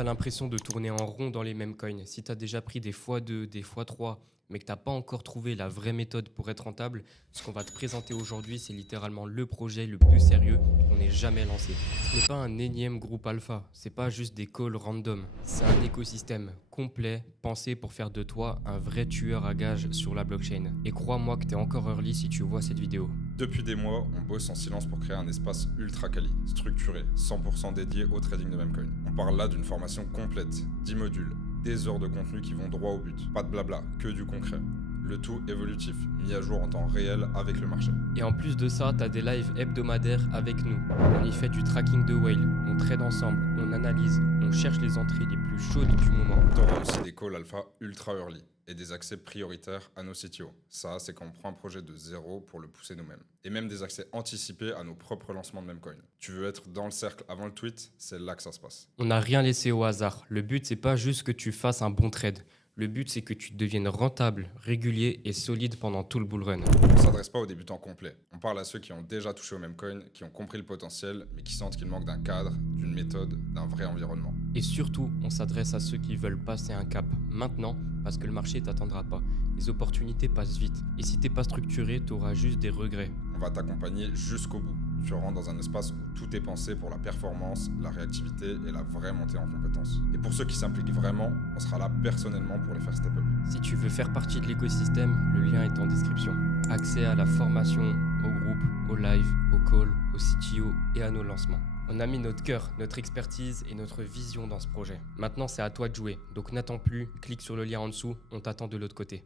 t'as l'impression de tourner en rond dans les mêmes coins, si t'as déjà pris des x2, des x3, mais que t'as pas encore trouvé la vraie méthode pour être rentable, ce qu'on va te présenter aujourd'hui, c'est littéralement le projet le plus sérieux qu'on ait jamais lancé. Ce n'est pas un énième groupe alpha, c'est pas juste des calls random, c'est un écosystème complet pensé pour faire de toi un vrai tueur à gages sur la blockchain. Et crois-moi que t'es encore early si tu vois cette vidéo. Depuis des mois, on bosse en silence pour créer un espace ultra quali, structuré, 100% dédié au trading de Memcoin. On parle là d'une formation complète, 10 modules, des heures de contenu qui vont droit au but. Pas de blabla, que du concret. Le tout évolutif, mis à jour en temps réel avec le marché. Et en plus de ça, t'as des lives hebdomadaires avec nous. On y fait du tracking de whale, on trade ensemble, on analyse, on cherche les entrées les plus chaudes du moment. T'auras aussi des calls alpha ultra early et des accès prioritaires à nos CTO. Ça, c'est quand on prend un projet de zéro pour le pousser nous-mêmes. Et même des accès anticipés à nos propres lancements de Memcoin. Tu veux être dans le cercle avant le tweet, c'est là que ça se passe. On n'a rien laissé au hasard. Le but, c'est pas juste que tu fasses un bon trade. Le but, c'est que tu deviennes rentable, régulier et solide pendant tout le bull run. On ne s'adresse pas aux débutants complets. On parle à ceux qui ont déjà touché au Memcoin, qui ont compris le potentiel, mais qui sentent qu'il manque d'un cadre, d'une méthode, d'un vrai environnement. Et surtout, on s'adresse à ceux qui veulent passer un cap maintenant, parce que le marché t'attendra pas. Les opportunités passent vite. Et si t'es pas structuré, t'auras juste des regrets. On va t'accompagner jusqu'au bout. Tu rentres dans un espace où tout est pensé pour la performance, la réactivité et la vraie montée en compétences. Et pour ceux qui s'impliquent vraiment, on sera là personnellement pour les faire step up. Si tu veux faire partie de l'écosystème, le lien est en description. Accès à la formation, au groupe, au live, au call, au CTO et à nos lancements. On a mis notre cœur, notre expertise et notre vision dans ce projet. Maintenant, c'est à toi de jouer. Donc n'attends plus, clique sur le lien en dessous, on t'attend de l'autre côté.